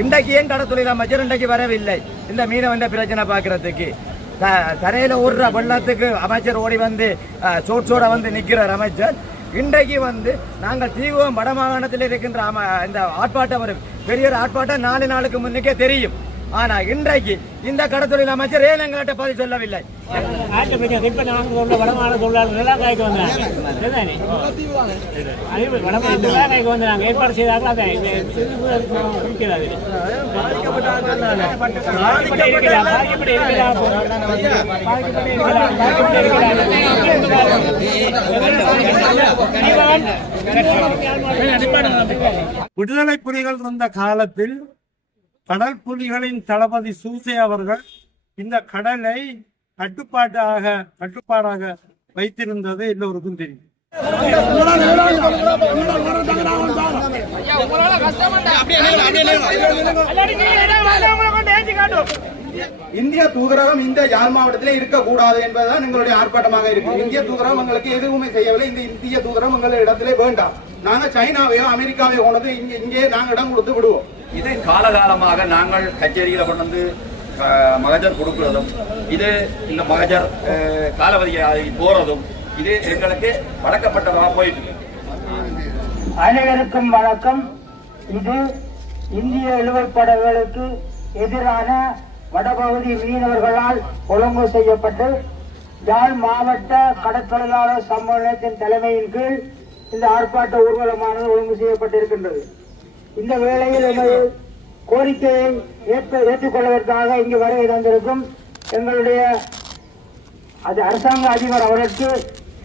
இன்றைக்கு ஏன் கடற்தொழில் அமைச்சர் இன்றைக்கு வரவில்லை இந்த மீனவன் பிரச்சனை பார்க்கறதுக்கு? தரையில ஓடுற வெள்ளத்துக்கு அமைச்சர் ஓடி வந்து சோட்சோட வந்து நிற்கிறார் அமைச்சர். இன்றைக்கு வந்து நாங்கள் தீவிரம் வடமாகாணத்தில் இருக்கின்ற இந்த ஆர்ப்பாட்டம் ஒரு பெரிய ஆர்ப்பாட்டம் 4 நாளுக்கு முன்னுக்கே தெரியும். ஆனா இன்றைக்கு இந்த கடற்தொழில் அமைச்சர் ஏன் எங்கள்கிட்ட பதில் சொல்லவில்லை? வடமாநில தொழிலாளர்கள் ஏற்பாடு செய்தார்கள். விடுதலை புலிகள் இருந்த காலத்தில் கடல் புலிகளின் தளபதி சூசே அவர்கள் இந்த கடலை கட்டுப்பாடாக வைத்திருந்தது எல்லோருக்கும் தெரியும். இந்திய தூதரகம் இந்த யாழ் மாவட்டத்திலே இருக்கக்கூடாது என்பதுதான் எங்களுடைய ஆர்ப்பாட்டமாக இருக்கு. இந்திய தூதரகம் எங்களுக்கு எதுவுமே செய்யவில்லை. இந்த இந்திய தூதரகம் எங்கள் இடத்திலே வேண்டாம். நாங்க சைனாவையோ அமெரிக்காவையோ கொண்டு இங்கே நாங்கள் இடம் கொடுத்து விடுவோம். இது காலகாலமாக நாங்கள் கச்சேரியில கொண்டு வந்து மகஜர் கொடுக்கிறதும், இது இந்த மகஜர் காலவதியை போறதும் இது எங்களுக்கு வழக்கப்பட்டதாக போயிட்டு. அனைவருக்கும் வணக்கம். இது இந்திய இழுவைப்படைகளுக்கு எதிரான வடபகுதி மீனவர்களால் ஒழுங்கு செய்யப்பட்டு யாழ் மாவட்ட கடற்தொழிலாளர் சம்மேளனத்தின் தலைமையின் கீழ் இந்த ஆர்ப்பாட்ட ஊர்வலமானது ஒழுங்கு செய்யப்பட்டிருக்கின்றது. இந்த வேளையில் எமது கோரிக்கையை ஏற்றுக்கொள்வதற்காக இங்கு வருகை தந்திருக்கும் எங்களுடைய அரசாங்க அதிபர் அவருக்கு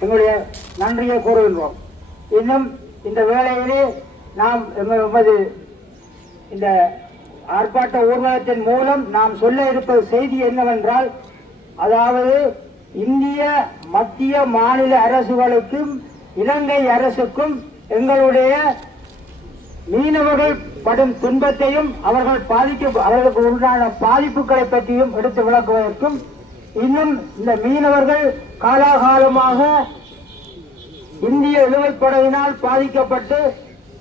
எங்களுடைய நன்றியை கூறுகின்றோம். இன்னும் இந்த வேளையிலே நாம் எமது இந்த ஆர்ப்பாட்ட ஊர்வலத்தின் மூலம் நாம் சொல்ல இருப்பது செய்தி என்னவென்றால், அதாவது இந்திய மத்திய மாநில அரசுகளுக்கும் இலங்கை அரசுக்கும் எங்களுடைய மீனவர்கள் படும் துன்பத்தையும் அவர்களுக்கு உண்டான பாதிப்புகளை பற்றியும் எடுத்து விளக்குவதற்கும், இன்னும் இந்த மீனவர்கள் காலாகாலமாக இந்திய இழுவைப்படையினால் பாதிக்கப்பட்டு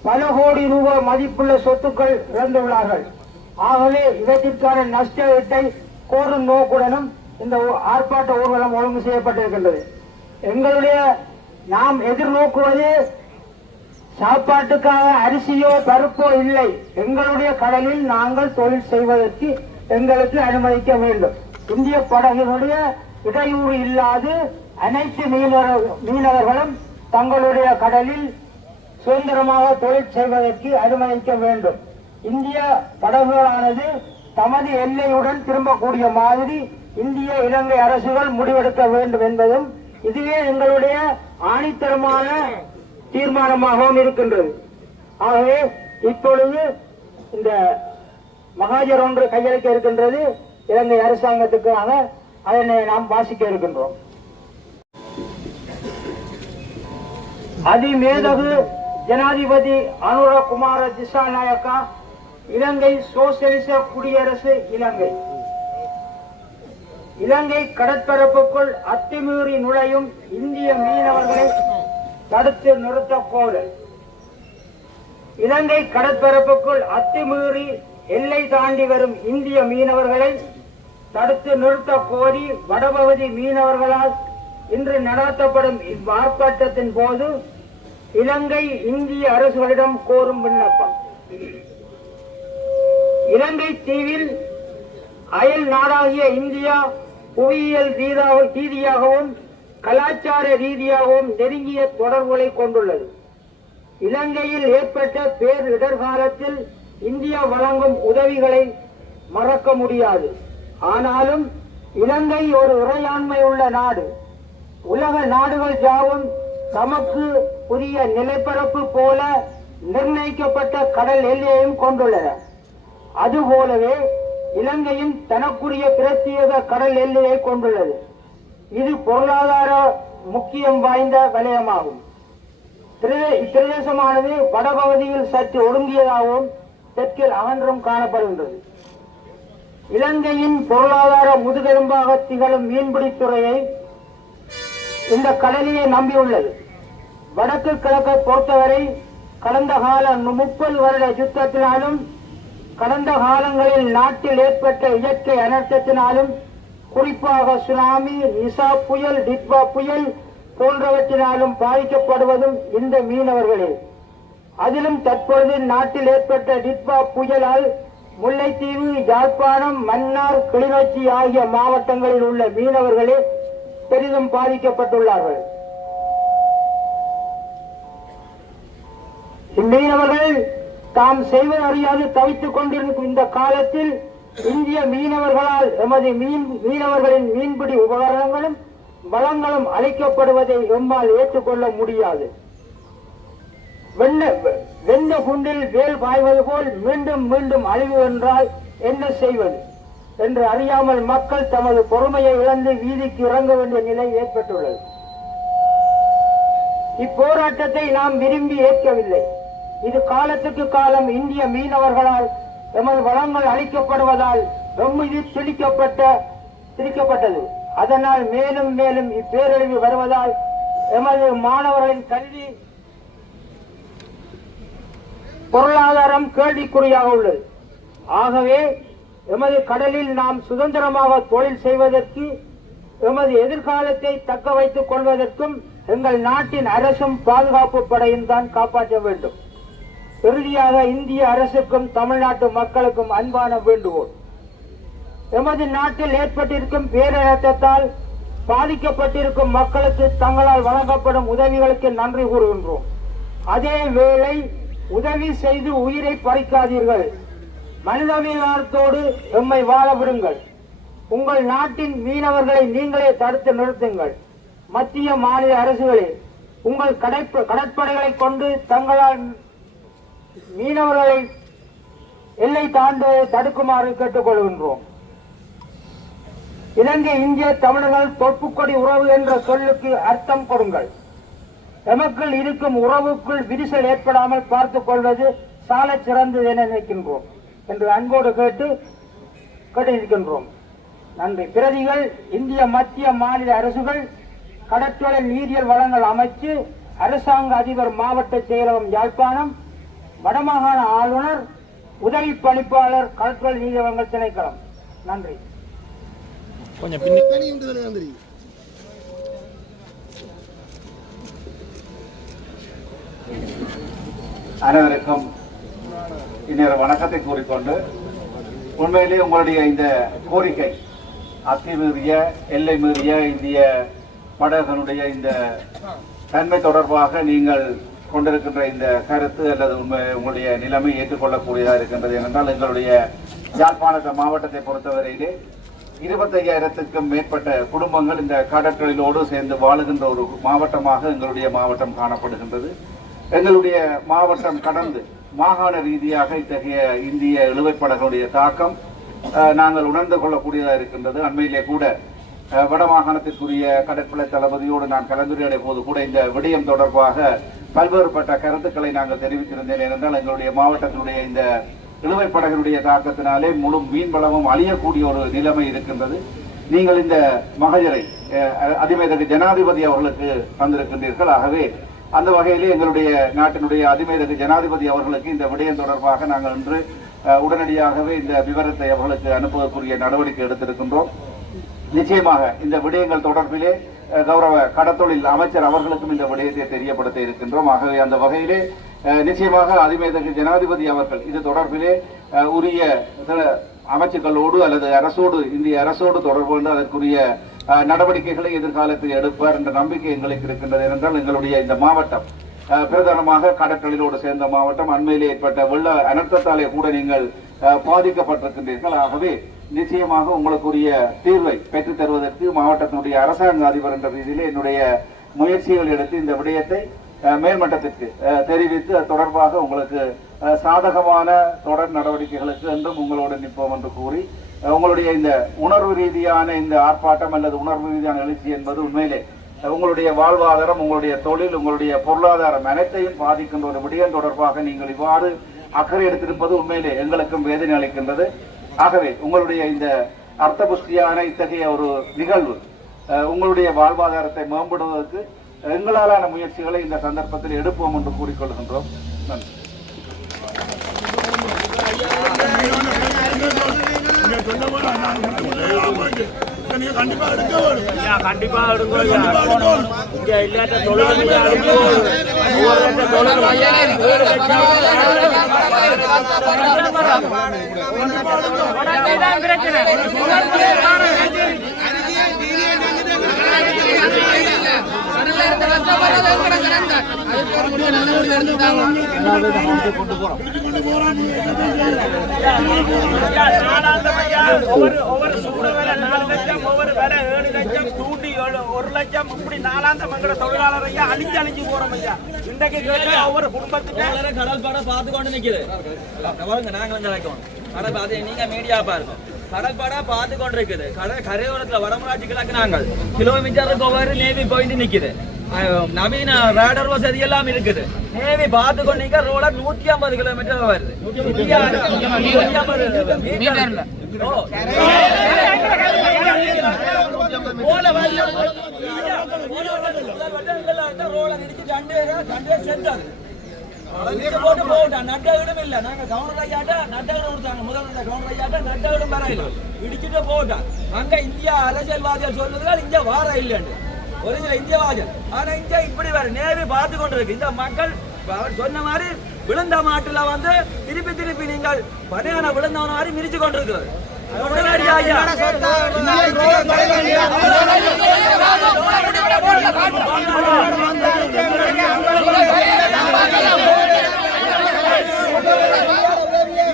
பல கோடி ரூபாய் மதிப்புள்ள சொத்துக்கள் இழந்துள்ளார்கள். ஆகவே இவற்றிற்கான நஷ்ட ஈட்டை கோரும் நோக்குடனும் இந்த ஆர்ப்பாட்ட ஊர்வலம் ஒழுங்கு செய்யப்பட்டிருக்கின்றது. எங்களுடைய நாம் எதிர்நோக்குவது சாப்பாட்டுக்காக அரிசியோ பருப்போ இல்லை. எங்களுடைய கடலில் நாங்கள் தொழில் செய்வதற்கு எங்களுக்கு அனுமதிக்க வேண்டும். இந்திய படகினுடைய இடையூறு இல்லாது அனைத்து மீனவர்களும் தங்களுடைய கடலில் சுதந்திரமாக தொழில் செய்வதற்கு அனுமதிக்க வேண்டும். இந்திய படகுகளானது தமது எல்லையுடன் திரும்பக்கூடிய மாதிரி இந்திய இலங்கை அரசுகள் முடிவெடுக்க வேண்டும் என்பதும் இதுவே எங்களுடைய ஆணித்தரமான தீர்மானமாகவும் இருக்கின்றது. ஆகவே இப்பொழுது இந்த மகாஜர் ஒன்று கையளிக்க இருக்கின்றது இலங்கை அரசாங்கத்துக்காக. அதனை நாம் வாசிக்க இருக்கின்றோம். அதிமேதகு ஜனாதிபதி அனுரகுமார திசாநாயக்கா, இலங்கை சோசியலிச குடியரசு இலங்கை கடற்பரப்புக்குள் அத்துமீறி நுழையும் இந்திய மீனவர்களை தடுத்து நிறுத்த கோரல். இலங்கை கடற்பரப்புக்குள் அத்துமீறி எல்லை தாண்டி வரும் இந்திய மீனவர்களை தடுத்து நிறுத்த கோரி வடபகுதி மீனவர்களால் இன்று நடத்தப்படும் இவ்வார்ப்பாட்டத்தின் போது இலங்கை இந்திய அரசுகளிடம் கோரும் விண்ணப்பம். இலங்கை தீவில் அயல் நாடாகிய இந்தியா புவியியல் ரீதியாகவும் கலாச்சார ரீதியாகவும் நெருங்கிய தொடர்புகளை கொண்டுள்ளது. இலங்கையில் ஏற்பட்ட பேரிடர் காலத்தில் இந்தியா வழங்கும் உதவிகளை மறக்க முடியாது. ஆனாலும் இலங்கை ஒரு இறையாண்மை உள்ள நாடு. உலக நாடுகள் யாவும் தமக்கு புதிய நிலப்பரப்பு போல நிர்ணயிக்கப்பட்ட கடல் எல்லையையும் கொண்டுள்ளன. அதுபோலவே இலங்கையும் தனக்குரிய பிரத்யேக கடல் எல்லையை கொண்டுள்ளது. இது பொருளாதார முக்கியம் வாய்ந்த வலயமாகும். இப்பிரதேசமானது வடபகுதியில் சற்று ஒடுங்கியதாகவும் தெற்கில் அகன்றும் காணப்படுகின்றது. இலங்கையின் பொருளாதார முதுகெலும்பாக திகழும் மீன்பிடித்துறையை இந்த கடலையை நம்பியுள்ளது. வடக்கு கிழக்கை பொறுத்தவரை கடந்த கால 30 வருட யுத்தத்தினாலும் கடந்த காலங்களில் நாட்டில் ஏற்பட்ட இயற்கை அனர்த்தத்தினாலும் குறிப்பாக சுனாமி, நிசா புயல், டிட்வா புயல் போன்றவற்றினாலும் பாதிக்கப்படுவதும் இந்த மீனவர்களே. அதிலும் தற்பொழுது நாட்டில் ஏற்பட்ட டிட்வா புயலால் முல்லைத்தீவு, யாழ்ப்பாணம், மன்னார், கிளிநொச்சி ஆகிய மாவட்டங்களில் உள்ள மீனவர்களே பெரிதும் பாதிக்கப்பட்டுள்ளார்கள். இம்மீனவர்கள் தாம் செய்வதறியாது தவித்துக் கொண்டிருக்கும் இந்த காலத்தில் இந்திய மீனவர்களால் எமது மீனவர்களின் மீன்பிடி உபகரணங்களும் வளங்களும் அளிக்கப்படுவதை எம்மால் ஏற்றுக்கொள்ள முடியாது. வெண்ண குண்டில் வேல் பாய்வது போல் மீண்டும் மீண்டும் அழிவு என்றால் என்ன செய்வது என்று அறியாமல் மக்கள் தமது பொறுமையை இழந்து வீதிக்கு இறங்க வேண்டிய நிலை ஏற்பட்டுள்ளது. இப்போராட்டத்தை நாம் விரும்பி ஏற்கவில்லை. இது காலத்துக்கு காலம் இந்திய மீனவர்களால் எமது வளங்கள் அளிக்கப்படுவதால் எம்மீது திணிக்கப்பட்டது. அதனால் மேலும் மேலும் இப்பேரழிவு வருவதால் எமது மாணவர்களின் கல்வி பொருளாதாரம் கேள்விக்குறியாக உள்ளது. ஆகவே எமது கடலில் நாம் சுதந்திரமாக தொழில் செய்வதற்கு, எமது எதிர்காலத்தை தக்க வைத்துக் கொள்வதற்கும் எங்கள் நாட்டின் அரசும் பாதுகாப்பு படையும் தான் காப்பாற்ற வேண்டும். இறுதியாக இந்திய அரசுக்கும் தமிழ்நாட்டு மக்களுக்கும் அன்பான வேண்டுகோள். எமது நாட்டில் ஏற்பட்டிருக்கும் பேரழுத்தத்தால் பாதிக்கப்பட்டிருக்கும் மக்களுக்கு தங்களால் வழங்கப்படும் உதவிகளுக்கு நன்றி கூறுகின்றோம். அதே வேளை உதவி செய்து உயிரை பறிக்காதீர்கள். மனிதாபிமானத்தோடு எம்மை வாழ விடுங்கள். உங்கள் நாட்டின் மீனவர்களை நீங்களே தடுத்து நிறுத்துங்கள். மத்திய மாநில அரசுகளே, உங்கள் கடற்படைகளை கொண்டு தங்களால் மீனவர்களை எல்லை தாண்டுவதை தடுக்குமாறு கேட்டுக் கொள்கின்றோம். இலங்கை, இந்திய தமிழர்கள் தொப்புக்கொடி உறவு என்ற சொல்லுக்கு அர்த்தம் கொடுங்கள். எமக்குள் இருக்கும் உறவுக்குள் விரிசல் ஏற்படாமல் பார்த்துக் கொள்வது சால சிறந்தது என நினைக்கின்றோம் என்று அன்போடு கேட்டிருக்கின்றோம். நன்றி. பிரதிகள் இந்திய மத்திய மாநில அரசுகள், கடற்றொழில் நீரியல் வளங்கள் அமைச்சு, அரசாங்க அதிபர், மாவட்ட செயலகம் யாழ்ப்பாணம், வடமாகாண ஆளுநர், உதவி பணிப்பாளர், கடற்றொழில் நீரியல் வளங்கள் திணைக்களம். நன்றி. அனைவருக்கும் இன்னொரு வணக்கத்தை கூறிக்கொண்டு, உண்மையிலேயே உங்களுடைய இந்த கோரிக்கை, அத்துமீறிய எல்லை மீறிய இந்திய படகனுடைய இந்த தன்மை தொடர்பாக நீங்கள் கொண்டிருக்கின்ற இந்த கருத்து அல்லது உங்களுடைய நிலைமை ஏற்றுக்கொள்ளக்கூடியதாக இருக்கின்றது. ஏனென்றால் எங்களுடைய யாழ்ப்பாண மாவட்டத்தை பொறுத்தவரையிலே 25,000க்கும் மேற்பட்ட குடும்பங்கள் இந்த கடற்தொழிலோடு சேர்ந்து வாழுகின்ற ஒரு மாவட்டமாக எங்களுடைய மாவட்டம் காணப்படுகின்றது. எங்களுடைய மாவட்டம் கடந்து மாகாண ரீதியாக இத்தகைய இந்திய இழுவைப்படகுடைய தாக்கம் நாங்கள் உணர்ந்து கொள்ளக்கூடியதாக இருக்கின்றது. அண்மையிலே கூட வடமாகாணத்திற்குரிய கடற்படை தளபதியோடு நான் கலந்துரையாடிய போது கூட இந்த விடயம் தொடர்பாக பல்வேறுபட்ட கருத்துக்களை நாங்கள் தெரிவித்திருந்தேன். ஏனென்றால் எங்களுடைய மாவட்டத்தினுடைய இந்த இழுவைப்படகுடைய தாக்கத்தினாலே முழு மீன் வளமும் அழியக்கூடிய ஒரு நிலைமை இருக்கின்றது. நீங்கள் இந்த மகஜரை அதிமேதகு ஜனாதிபதி அவர்களுக்கு தந்திருக்கின்றீர்கள். ஆகவே அந்த வகையிலே எங்களுடைய நாட்டினுடைய அதிமேதகு ஜனாதிபதி அவர்களுக்கு இந்த விடயம் தொடர்பாக நாங்கள் இன்று உடனடியாகவே இந்த விவரத்தை அவர்களுக்கு அனுப்புவதற்குரிய நடவடிக்கை எடுத்திருக்கின்றோம். நிச்சயமாக இந்த விடயங்கள் தொடர்பிலே கௌரவ கடத்தொழில் அமைச்சர் அவர்களுக்கும் இந்த விடயத்தை தெரியப்படுத்த இருக்கின்றோம். ஆகவே அந்த வகையிலே நிச்சயமாக அதிமேதகு ஜனாதிபதி அவர்கள் இது தொடர்பிலே உரிய அமைச்சுக்களோடு அல்லது அரசோடு, இந்திய அரசோடு தொடர்பு கொண்டு அதற்குரிய நடவடிக்கைகளை எதிர்காலத்தில் எடுப்பார் என்ற நம்பிக்கை எங்களுக்கு இருக்கின்றது. என்றால் எங்களுடைய இந்த மாவட்டம் பிரதானமாக கடற்தொழிலோடு சேர்ந்த மாவட்டம். அண்மையிலே ஏற்பட்ட வெள்ள அனர்த்தத்தாலே கூட நீங்கள் பாதிக்கப்பட்டிருக்கின்றீர்கள். ஆகவே நிச்சயமாக உங்களுக்குரிய தீர்வை பெற்றுத் தருவதற்கு மாவட்டத்தினுடைய அரசாங்க அதிபர் என்ற ரீதியிலே என்னுடைய முயற்சிகள் எடுத்து இந்த விடயத்தை மேல்மட்டத்திற்கு தெரிவித்து அது தொடர்பாக உங்களுக்கு சாதகமான தொடர் நடவடிக்கைகளுக்கு என்றும் உங்களோடு நிற்போம் என்று கூறி, உங்களுடைய இந்த உணர்வு ரீதியான இந்த ஆர்ப்பாட்டம் அல்லது உணர்வு ரீதியான எழுச்சி என்பது உண்மையிலே உங்களுடைய வாழ்வாதாரம், உங்களுடைய தொழில், உங்களுடைய பொருளாதாரம் அனைத்தையும் பாதிக்கின்ற ஒரு விடயம் தொடர்பாக நீங்கள் இவ்வாறு அக்கறை எடுத்திருப்பது உண்மையிலே எங்களுக்கும் வேதனை அளிக்கின்றது. ஆகவே உங்களுடைய இந்த அர்த்த புஷ்டியான இத்தகைய ஒரு நிகழ்வு உங்களுடைய வாழ்வாதாரத்தை மேம்படுவதற்கு எங்களாலான முயற்சிகளை இந்த சந்தர்ப்பத்தில் எடுப்போம் என்று கூறிக்கொள்கின்றோம். நன்றி. கண்டிப்பா எடுக்க வேணும். கண்டிப்பா எடுக்கணும். இங்க இல்லாத தொழில் ஒவ்வொரு சூழ்நிலை 4 லட்சம் ஒவ்வொரு வேலை 7 லட்சம் தூண்டி 1 லட்சம் இப்படி நாலாந்தம் எங்கட தொழிலாளர் ஐயா அழிஞ்சு போறோம் ஐயா. இன்றைக்கு கேட்டு ஒவ்வொரு குடும்பத்துக்கு கடல் படம் பார்த்து கொண்டு நிக்குது. நாங்களும் நினைக்கணும் கடல் பார்த்து நீங்க மீடியா பாருங்க. கடல் படம் பார்த்து கொண்டு இருக்குது. கரையோரத்துல வடமராட்சி கிழக்கு நாங்கள் கிலோமீட்டருக்கு ஒவ்வொரு நேவி போயிட்டு நிக்குது. நவீன ரேடர் வசதி எல்லாம் இருக்குது. நேவி பார்த்து கொண்டு நிக்க ரோட 150 கிலோமீட்டர் வருது. 150 மீட்டர்ல அங்க இந்தியா அரசியல்வாதிகள் சொல்லுங்கள் இங்க வார இல்லைன்னு ஒரு சில இந்தியவாதிகள். ஆனா இங்க இப்படி வேற நேவி பார்த்து கொண்டிருக்கு. இந்த மக்கள் அவர் சொன்ன மாதிரி விழுந்த மாட்டுல வந்து திருப்பி நீங்கள் பனையான விழுந்தவன மாதிரி மிதிச்சு கொண்டிருக்கிறது.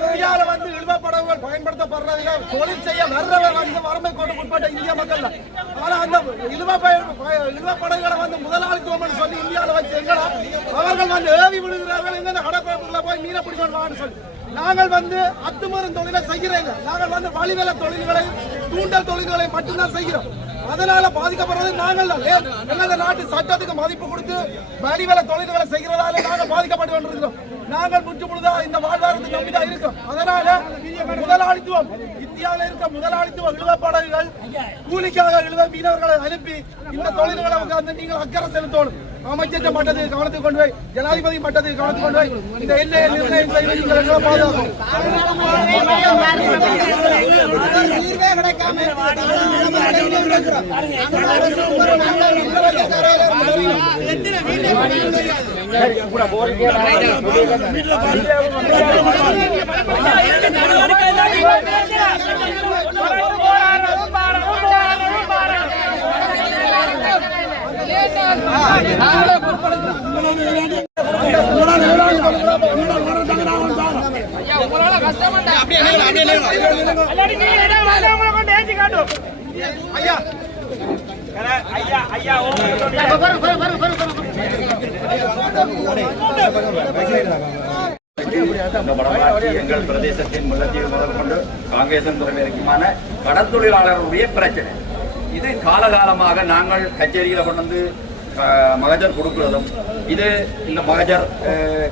இந்தியாவில வந்து இழுவப்படவுகள் பயன்படுத்தப்படுறதுல தொழில் செய்ய வர்றவர் வந்து வறுமை கோட்டுக்கு உட்பட்ட இந்திய மக்கள். ஆனா அந்த இழுவப்படகுகளை வந்து முதலாளித்துவம் சொல்லி இந்தியாவில வச்சு எங்களா அவர்கள் வந்து ஏவி விடுகிறார்கள். எங்க கடற்கரைக்குள்ள போய் மீனை பிடிக்கணும் வான்னு சொல்லி நாங்கள் வந்து அத்துமீறும் தொழிலை செய்கிறேங்க. நாங்கள் வந்து வழிவேல தொழில்களை தூண்டல் தொழில்களை மட்டும்தான் செய்கிறோம். அதனால பாதிக்கப்படுறது நாங்கள் தான். எங்களது நாட்டு சட்டத்துக்கு மதிப்பு கொடுத்து வழிவேல தொழில்களை செய்கிறதால நாங்கள் பாதிக்கப்பட்டு கொண்டிருக்கிறோம். நாங்கள் முற்றுமுழுதா இந்த வாழ்வாரத்தை நம்பிதான் இருக்கோம். அதனால முதலாளித்துவம் இந்தியாவில் இருக்க முதலாளித்துவ இழுவப்படகுகள் கூலிக்காக இழுவ மீனவர்களை அனுப்பி இந்த தொழில்களை உட்கார்ந்து நீங்கள் அக்கறை செலுத்தணும். அமைச்சர் மட்டத்துக்கு கவனத்துக்கு கொண்டு போய் ஜனாதிபதி மட்டத்துக்கு கவனத்துக்கு கொண்டு போய் இந்த எல்லையை நிர்ணயம் செய்வது பாதுகாக்கும். எங்கள் பிரதேசத்தின் முல்லத்தீவு முதல் கொண்டு காங்கேசன் துறை வரைக்குமான கடற்தொழிலாளர்களுடைய பிரச்சனை இது காலகாலமாக நாங்கள் கச்சேரியில கொண்டு வந்து மகஜர் கொடுக்கிறதும் இது இந்த மகஜர்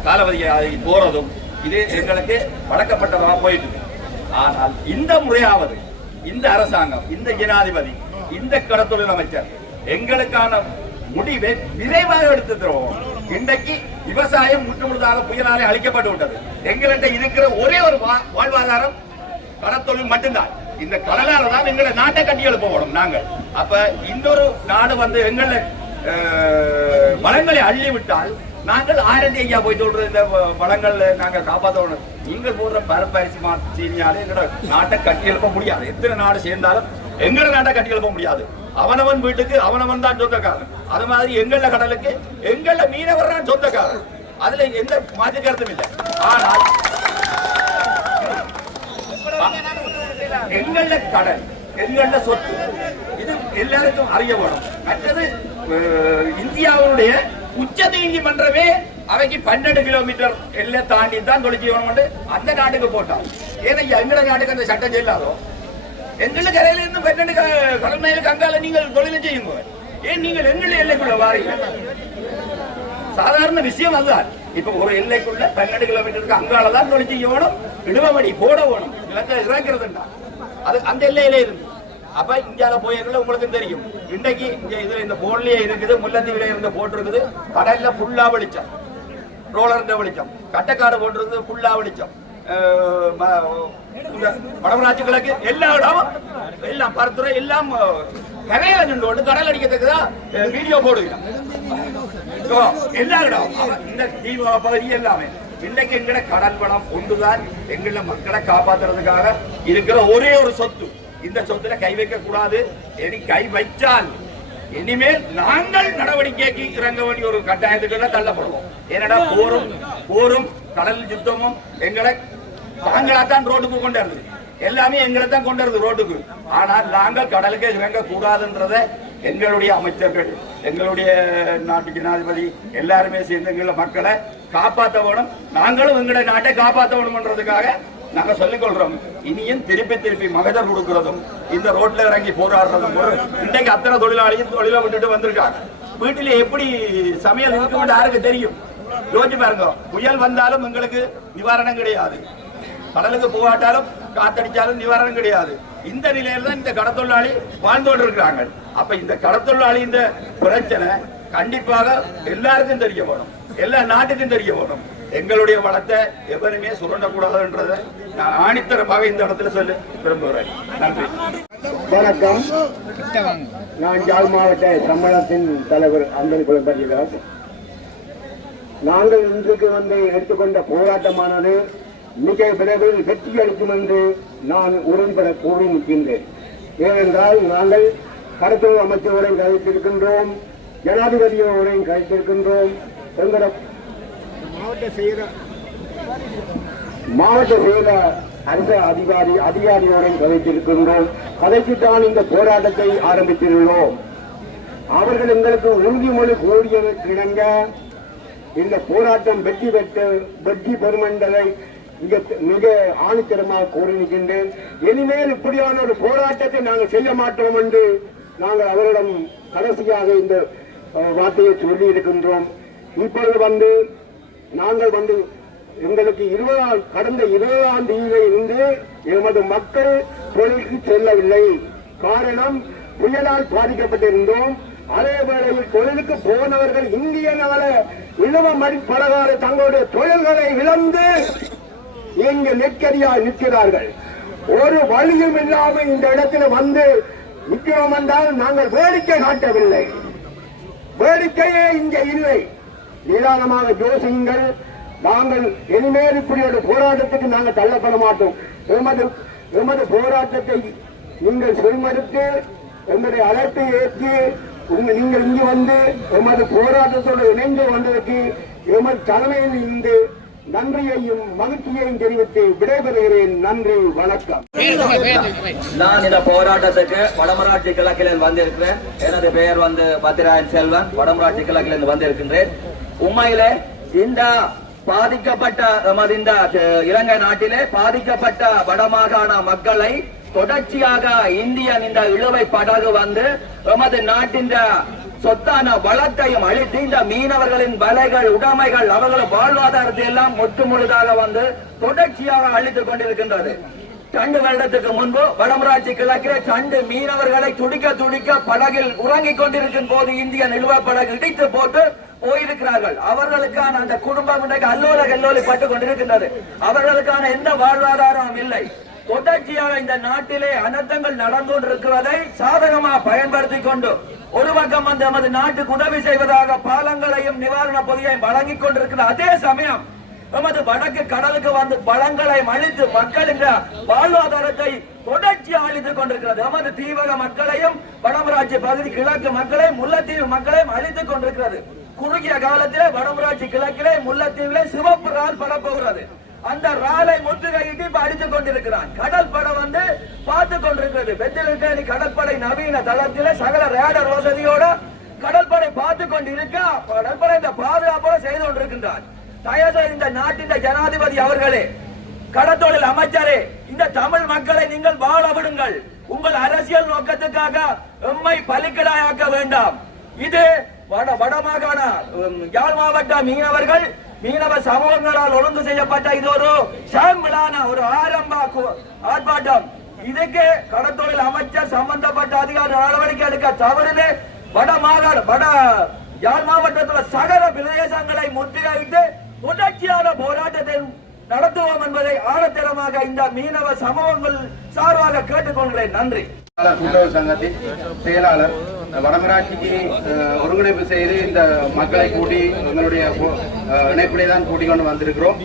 காலவதியாகி போறதும் இது எங்களுக்கு வழக்கப்பட்டதாக போயிட்டு. ஆனால் இந்த முறையாவது இந்த அரசாங்கம் இந்த ஜனாதிபதி இந்த கடற்தொழில் அமைச்சர் எங்களுக்கான முடிவை விரைவாக எடுத்து தருவோம். இன்றைக்கு விவசாயம் முற்றுமுழுதாக புயலாலே அழிக்கப்பட்டு விட்டது. எங்கள்கிட்ட இருக்கிற ஒரே ஒரு வாழ்வாதாரம் கடற்தொழில் மட்டும்தான். இந்த கடலால தான் எங்களை நாட்டை கட்டி எழுப்ப போறோம் நாங்கள். அப்ப இன்னொரு நாடு வந்து எங்களை வளங்களை அள்ளி விட்டால் நாங்கள் ஆரண்டி ஐயா போய் சொல்றது இந்த வளங்கள் நாங்கள் காப்பாற்றணும். நீங்கள் போடுற பரப்பரிசி சீனியாலே எங்களோட நாட்டை கட்டி எழுப்ப முடியாது. எத்தனை நாடு சேர்ந்தாலும் எங்களோட நாட்டை கட்டி எழுப்ப முடியாது. அவனவன் வீட்டுக்கு அவனவன் தான் சொந்தக்காரன். அது மாதிரி எங்கள கடலுக்கு எங்கள மீனவர் தான் சொந்தக்காரன். அதுல எந்த மாற்று கருத்தும் இல்லை. ஆனால் எங்கள கடல் எங்கள சொத்து இது எல்லாருக்கும் அறிய வேணும். மற்றது இந்தியாவுடைய உச்ச நீதிமன்றமே அவைக்கு 12 கிலோமீட்டர் எல்லை தாண்டி தான் தொழிற்சி அந்த நாட்டுக்கு போட்டான். ஏன்னா எங்கள நாட்டுக்கு அந்த சட்டம் செல்லாதோ எங்கள கரையில இருந்து 12 கடல் மைலுக்கு அங்கால நீங்கள் தொழிலை செய்யுங்க. ஏன் நீங்கள் எங்கள எல்லைக்குள்ள வாரீங்க? சாதாரண விஷயம் அதுதான். இப்ப ஒரு எல்லைக்குள்ள 12 கிலோமீட்டருக்கு அங்காலதான் தொழில் செய்ய வேணும், இடுவமடி போட வேணும், இறக்குறதுண்டா அது அந்த எல்லையிலே இருந்து. அப்ப இந்தியால போயிருக்கல உங்களுக்கு தெரியும். இன்றைக்கு இதுல இந்த போன்லயே இருக்குது, முல்லத்தீவில இருந்து போட்டிருக்குது. கடல்ல புல்லா வெளிச்சம், ரோலர் வெளிச்சம், கட்டக்காடு போட்டிருக்குது புல்லா வெளிச்சம். வடமராட்சி கிழக்கு எல்லா இடமும் எல்லாம் பருத்துறை எல்லாம் கரையில நின்று கடல் அடிக்கிறதுக்குதான் வீடியோ போடுகிறோம் எல்லா இடம் இந்த தீவு பகுதி எல்லாமே. இன்றைக்கு எங்கட கடல் வளம் ஒன்றுதான் எங்கள மக்களை காப்பாத்துறதுக்காக இருக்கிற ஒரே ஒரு சொத்து. இந்த சொத்துல கை வைக்க கூடாது. இனி கை வைச்சால் இனிமேல் நாங்கள் நடவடிக்கைக்கு இறங்க வேண்டிய ஒரு கட்டாயத்துக்குள்ள தள்ளப்படுவோம். ஏன்னா போரும் கடல் யுத்தமும் எங்களை தாங்களாத்தான் ரோட்டுக்கு கொண்டு வருது. எல்லாமே எங்களை தான் கொண்டு வருது ரோட்டுக்கு. ஆனால் நாங்கள் கடலுக்கு இறங்க கூடாதுன்றத எங்களுடைய அமைச்சர்கள், எங்களுடைய நாட்டு ஜனாதிபதி எல்லாருமே சேர்ந்து எங்களை மக்களை காப்பாற்ற வேணும். நாங்களும் எங்களுடைய நாட்டை காப்பாற்ற வேணும்ன்றதுக்காக நாங்க சொல்லிக் கொள்றோம். இனியும் திருப்பி மகஜர் கொடுக்கிறதும் இந்த ரோட்ல இறங்கி போராடுறதும் இன்றைக்கு அத்தனை தொழிலாளியும் தொழிலை விட்டுட்டு வந்திருக்காங்க. வீட்டில எப்படி சமையல் இருக்கும் யாருக்கு தெரியும்? யோசிச்சு பாருங்க. புயல் வந்தாலும் எங்களுக்கு நிவாரணம் கிடையாது. கடலுக்கு போகாட்டாலும் காத்தடிச்சாலும் நிவாரணம் கிடையாது. இந்த நிலையில தான் இந்த கடத்தொழிலாளி வாழ்ந்தோடு இருக்கிறாங்க. அப்ப இந்த கடத்தொழிலாளி இந்த பிரச்சனை கண்டிப்பாக எல்லாருக்கும் தெரிய வேணும், எல்லா நாட்டுக்கும் தெரிய வேணும். எங்களுடைய வளத்தை எவருமே சுரண்டக்கூடாதுன்றதை நான் ஆணித்தரமாக இந்த இடத்துல சொல்ல விரும்புகிறேன். நன்றி. வணக்கம். நான் யாழ் மாவட்ட சம்மேளனத்தின் தலைவர் அந்தன் குலம்பரிதாஸ். நாங்கள் இன்றைக்கு எடுத்துக்கொண்ட போராட்டமானது மிக விரைவில் வெற்றி அளிக்கும் என்று நான் உடன்பட கூறி நிற்கின்றேன். ஏனென்றால் நாங்கள் கடத்தொழில் அமைச்சருடன் கழித்திருக்கின்றோம், ஜனாதிபதியோடையும் கழித்திருக்கின்றோம், எங்களோட மாவட்ட செயலர் அரசு அதிகாரியோடையும் கதைத்திருக்கின்றோம். கதைக்குத்தான் இந்த போராட்டத்தை ஆரம்பித்துள்ளோம். அவர்கள் எங்களுக்கு உறுதிமொழி கூறியதற்கு இணங்க இந்த போராட்டம் வெற்றி பெறும் என்பதை மிக ஆணித்தரமாக கூறி நிற்கின்றேன். இனிமேல் இப்படியான ஒரு போராட்டத்தை நாங்கள் செய்ய மாட்டோம் என்று நாங்கள் அவரிடம் கடைசியாக இந்த வார்த்தையை சொல்லி இருக்கின்றோம். இப்பொழுது நாங்கள் எங்களுக்கு கடந்த 20ஆம் தேதியில இருந்து எமது மக்கள் தொழிலுக்கு செல்லவில்லை. காரணம், புயலால் பாதிக்கப்பட்டிருந்தோம். அதே வேளையில் தொழிலுக்கு போனவர்கள் இந்திய நாள இழுவ மடிப்பலகார தங்களுடைய தொழில்களை இழந்து இங்கு நெருக்கடியாக நிற்கிறார்கள். ஒரு வழியும் இல்லாமல் இந்த இடத்தில் நிற்கிறோம் என்றால் நாங்கள் வேடிக்கை காட்டவில்லை. வேடிக்கையே இங்கே இல்லை. நிதானமாக யோசியுங்கள். நாங்கள் இனிமேல் இப்படி ஒரு போராட்டத்துக்கு நாங்கள் தள்ளப்பட மாட்டோம். எமது போராட்டத்தை நீங்கள் செருமடுத்து எங்களுடைய அழைப்பை ஏற்று நீங்கள் இங்கு எமது போராட்டத்தோடு இணைந்து வந்ததற்கு எமது தலைமையில் இருந்து நன்றியையும் மகிழ்ச்சியையும் தெரிவித்து விடைபெறுகிறேன். நன்றி, வணக்கம். நான் இந்த போராட்டத்துக்கு வடமராட்சி கிழக்கில் வந்திருக்கிறேன். எனது பெயர் பத்திராயன் செல்வன். வடமராட்சி கிழக்கில் வந்திருக்கின்றேன். உண்மையிலே இந்த பாதிக்கப்பட்ட இந்த இலங்கை நாட்டிலே பாதிக்கப்பட்ட வடமாகாண மக்களை தொடர்ச்சியாக இந்தியன் இந்த இழுவை படகு எமது நாட்டின் சொத்தான வளத்தையும் அழித்து இந்த மீனவர்களின் வலைகள், உடைமைகள், அவர்கள் வாழ்வாதாரத்தை எல்லாம் ஒட்டு முழுதாக தொடர்ச்சியாக அழித்துக் கொண்டிருக்கின்றது. 2 வருடத்துக்கு முன்பு வடமராட்சி கிழக்கிலே 2 மீனவர்களை துடிக்க படகில் உறங்கிக் கொண்டிருக்கும் போது இந்திய நிலுவை படகு இடித்து போட்டு போயிருக்கிறார்கள். அவர்களுக்கான அந்த குடும்பம் இன்றைக்கு அல்லோல கல்லோலி பட்டுக் கொண்டிருக்கின்றது. அவர்களுக்கான எந்த வாழ்வாதாரமும் இல்லை. தொடர்ச்சியாக இந்த நாட்டிலே அனர்த்தங்கள் நடந்து கொண்டிருக்கிறதை சாதகமாக பயன்படுத்திக் கொண்டு ஒரு பக்கம் நமது நாட்டுக்கு உதவி செய்வதாக பாலங்களையும் நிவாரண பொதியையும் வழங்கிக் கொண்டிருக்கிற அதே சமயம் நமது வடக்கு கடலுக்கு பழங்களை அழித்து மக்களின் வாழ்வாதாரத்தை தொடர்ச்சியாக அழித்துக் கொண்டிருக்கிறது. நமது தீவக மக்களையும் வடமராட்சி பகுதி கிழக்கு மக்களையும் முல்லைத்தீவு மக்களையும் அழித்துக் கொண்டிருக்கிறது. குறுகிய காலத்திலே வடமராட்சி கிழக்கிலே முல்லைத்தீவிலே சிவப்பு ரால் பரப்புகிறது. அந்த ராலை முற்றுகையிட்டு இப்ப அடித்துக் கொண்டிருக்கிறான். கடல் படம் பார்த்துக் கொண்டிருக்கிறது. பெத்திலி கடற்படை நவீன தளத்திலே சகல ரேடர் வசதியோட கடற்படை பார்த்துக் கொண்டிருக்க கடற்படை இந்த பாதுகாப்போட செய்து கொண்டிருக்கின்றார். தயவுசெய்து இந்த நாட்டின் ஜனாதிபதி அவர்களே, கடத்தொழில் அமைச்சரே, இந்த தமிழ் மக்களை நீங்கள் வாழ விடுங்கள். உங்கள் அரசியல் நோக்கத்துக்காக எம்மை பலிக்கடாயாக்க வேண்டாம். இது வடமாகாண யாழ் மாவட்ட மீனவ சமூகங்களால் ஒழுங்கு செய்யப்பட்ட இது ஒரு ஷாம்பிளான ஒரு ஆரம்ப ஆர்ப்பாட்டம். இதுக்கு கடத்தொழில் அமைச்சர் சம்பந்தப்பட்ட அதிகாரி நடவடிக்கை எடுக்க தவறிலே வட யாழ் மாவட்டத்தில் சகல பிரதேசங்களை முற்றுகையிட்டு தொடர்ச்சியான போராட்டத்தை நடத்துவோம் என்பதை ஆழத்தரமாக இந்த மீனவ சமூகங்கள் சார்பாக கேட்டுக்கொள்கிறேன். நன்றி. கூட்டுறவு சங்கத்தின் செயலாளர் வடமராட்சிக்கு ஒருங்கிணைப்பு செய்து இந்த மக்களை கூட்டி எங்களுடைய இணைப்பிலே தான் கூட்டிக் கொண்டு வந்திருக்கிறோம்.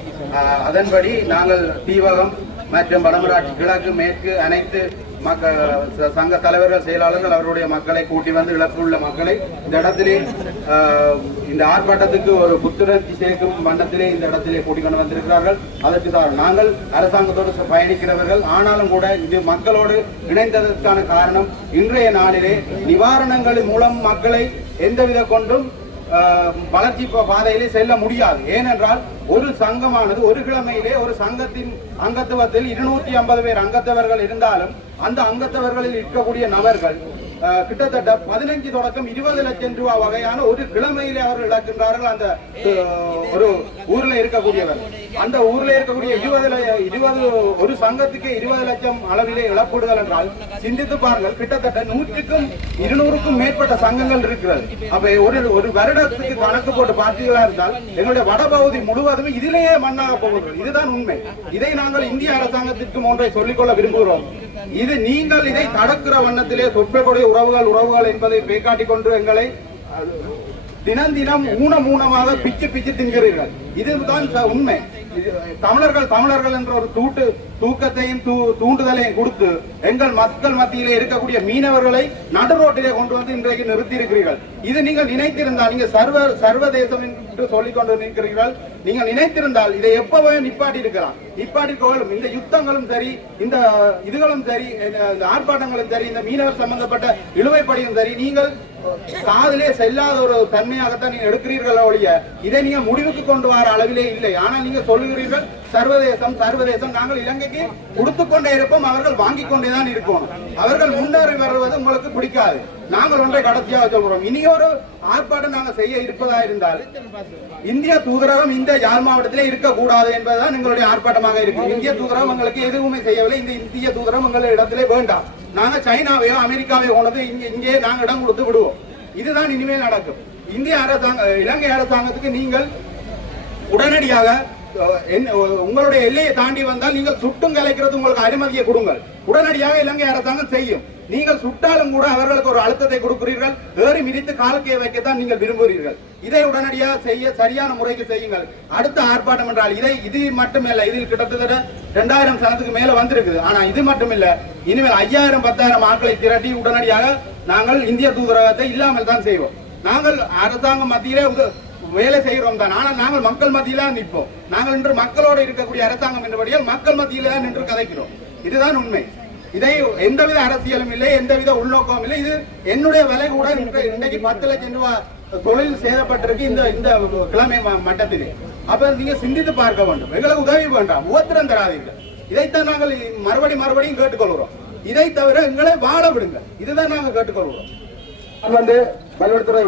அதன்படி நாங்கள் தீவகம் மற்றும் வடமராட்சி கிழக்கு மேற்கு அனைத்து சங்க தலைவர்கள் செயலாளர்கள் அவருடைய மக்களை கூட்டி வந்து இழப்பு உள்ள மக்களை இந்த இடத்திலே இந்த ஆர்ப்பாட்டத்துக்கு ஒரு புத்துணர்ச்சி சேர்க்கும் வண்ணத்திலே இந்த இடத்திலே கூட்டிக் கொண்டு வந்திருக்கிறார்கள். அதற்கு நாங்கள் அரசாங்கத்தோடு பயணிக்கிறவர்கள். ஆனாலும் கூட இது மக்களோடு இணைந்ததற்கான காரணம் இன்றைய நாளிலே நிவாரணங்களின் மூலம் மக்களை எந்தவித கொண்டும் வளர்ச்சி பாதையிலே செல்ல முடியாது. ஏனென்றால் ஒரு சங்கமானது ஒரு கிழமையிலே ஒரு சங்கத்தின் அங்கத்துவத்தில் 250 பேர் அங்கத்தவர்கள் இருந்தாலும் அந்த அங்கத்தவர்களில் இருக்கக்கூடிய நபர்கள் கிட்டத்தட்ட 15 தொடக்கம் 20 லட்சம் ரூபாய் வகையான ஒரு கிழமையிலே அவர்கள் இழக்கின்றார்கள். அந்த ஒரு ஊர்ல இருக்கக்கூடியவர் அந்த ஊர்ல இருக்கக்கூடிய 20 ஒரு சங்கத்துக்கு 20 லட்சம் அளவிலே இழப்பீடுகள் என்றால் சிந்தித்து பாருங்கள். கிட்டத்தட்ட 100க்கும் 200க்கும் மேற்பட்ட சங்கங்கள் இருக்கிறது. அப்ப ஒரு வருடத்துக்கு கணக்கு போட்டு பார்த்தீங்களா இருந்தால் எங்களுடைய வடபகுதி முழுவதும் இதிலேயே மண்ணாக போகிறது. இதுதான் உண்மை. இதை நாங்கள் இந்திய அரசாங்கத்திற்கும் ஒன்றை சொல்லிக்கொள்ள விரும்புகிறோம். இது நீங்கள் இதை தடுக்கிற வண்ணத்திலே சொற்பக்கூடிய உறவுகள் என்பதை பேக்காட்டிக் கொண்டு எங்களை தினம் ஊனமாக பிச்சு தின்கிறீர்கள். இதுதான் உண்மை. தமிழர்கள் என்ற ஒரு தூக்கத்தையும் தூண்டுதலையும் கொடுத்து எங்கள் மக்கள் மத்தியிலே இருக்கக்கூடிய மீனவர்களை நடு ரோட்டிலே கொண்டு வந்து இன்றைக்கு நிறுத்தி இருக்கிறீர்கள். இது நீங்கள் நினைத்திருந்தால், நீங்க சர்வதேசம் என்று சொல்லிக் கொண்டு இருக்கிறீர்கள், நீங்கள் நினைத்திருந்தால் இதை எப்பவே நிப்பாட்டி இருக்கலாம். நிப்பாட்டிக்கொள்ளும். இந்த யுத்தங்களும் சரி, இந்த இதுகளும் சரி, இந்த ஆர்ப்பாட்டங்களும் சரி, இந்த மீனவர் சம்பந்தப்பட்ட இழுவைப்படியும் சரி, நீங்கள் காதலே செல்லாத ஒரு தன்மையாகத்தான் நீங்க எடுக்கிறீர்களோ ஒழிய இதை நீங்க முடிவுக்கு கொண்டு வர அளவிலே இல்லை. ஆனால் நீங்க சொல்லுகிறீர்கள் சர்வதேசம். நாங்கள் இலங்கைக்கு கொடுத்துக்கொண்டே இருப்போம், அவர்கள் வாங்கிக் கொண்டேதான் இருக்கணும். அவர்கள் முன்னேறி வருவது உங்களுக்கு பிடிக்காது. நாங்கள் ஒன்றை கடைசியாக சொல்கிறோம். இனியொரு ஆர்ப்பாட்டம் நாங்கள் செய்ய இருப்பதா இருந்தால் இந்திய தூதரகம் இந்த யாழ் மாவட்டத்திலே இருக்கக்கூடாது என்பதுதான் எங்களுடைய ஆர்ப்பாட்டமாக இருக்கு. இந்திய தூதரகம் எங்களுக்கு எதுவுமே செய்யவில்லை. இந்த இந்திய தூதரகம் எங்கள் இடத்திலே வேண்டாம். நாங்க சைனாவையோ அமெரிக்காவையோ கொண்டது இங்கே நாங்கள் இடம் கொடுத்து விடுவோம். இதுதான் இனிமேல் நடக்கும். இலங்கை அரசாங்கத்துக்கு நீங்கள் உடனடியாக உங்களுடைய எல்லையை தாண்டி வந்தால் நீங்கள் சுட்டும் கலைக்கிறது உங்களுக்கு அனுமதியை கொடுங்கள். உடனடியாக இலங்கை அரசாங்கம் செய்யும். நீங்கள் சுட்டாலும் கூட அவர்களுக்கு ஒரு அழுத்தத்தை கொடுக்கிறீர்கள். ஏறி மிதித்து காலக்கையை வைக்கத்தான் நீங்கள் விரும்புகிறீர்கள். இதை உடனடியாக செய்ய சரியான முறைக்கு செய்யுங்கள். அடுத்த ஆர்ப்பாட்டம் என்றால் இது மட்டுமில்லை. இதில் கிட்டத்தட்ட 2000 சனத்துக்கு மேல வந்திருக்குது. ஆனா இது மட்டுமில்ல, இனிமேல் 5000 10,000 ஆட்களை திரட்டி உடனடியாக நாங்கள் இந்திய தூதரகத்தை இல்லாமல் தான் செய்வோம். நாங்கள் அரசாங்க மத்தியிலே வேலை செய்கிறோம் தான். ஆனால் நாங்கள் மக்கள் மத்தியில நிற்போம். நாங்கள் இன்று மக்களோடு இருக்கக்கூடிய அரசாங்கம் என்றபடியால் மக்கள் மத்தியில நின்று கதைக்கிறோம். இதுதான் உண்மை. இதை எந்தவித அரசியலும் இல்லை, எந்தவித உள்நோக்கமும் இல்லை. இது என்னுடைய விலை கூட இன்றைக்கு 10 லட்சம் ரூபாய் தொழில் சேதப்பட்டிருக்கு இந்த கிழமை மட்டத்திலே. அப்ப நீங்க சிந்தித்து பார்க்க வேண்டும். எங்களுக்கு உதவி வேண்டாம், உத்தரம் தராதீர்கள். இதைத்தான் நாங்கள் மறுபடியும் கேட்டுக்கொள்கிறோம். இதை தவிர எங்களை வாழ விடுங்க. இதுதான் நாங்கள் கேட்டுக்கொள்கிறோம். வந்து மயிலாடுதுறை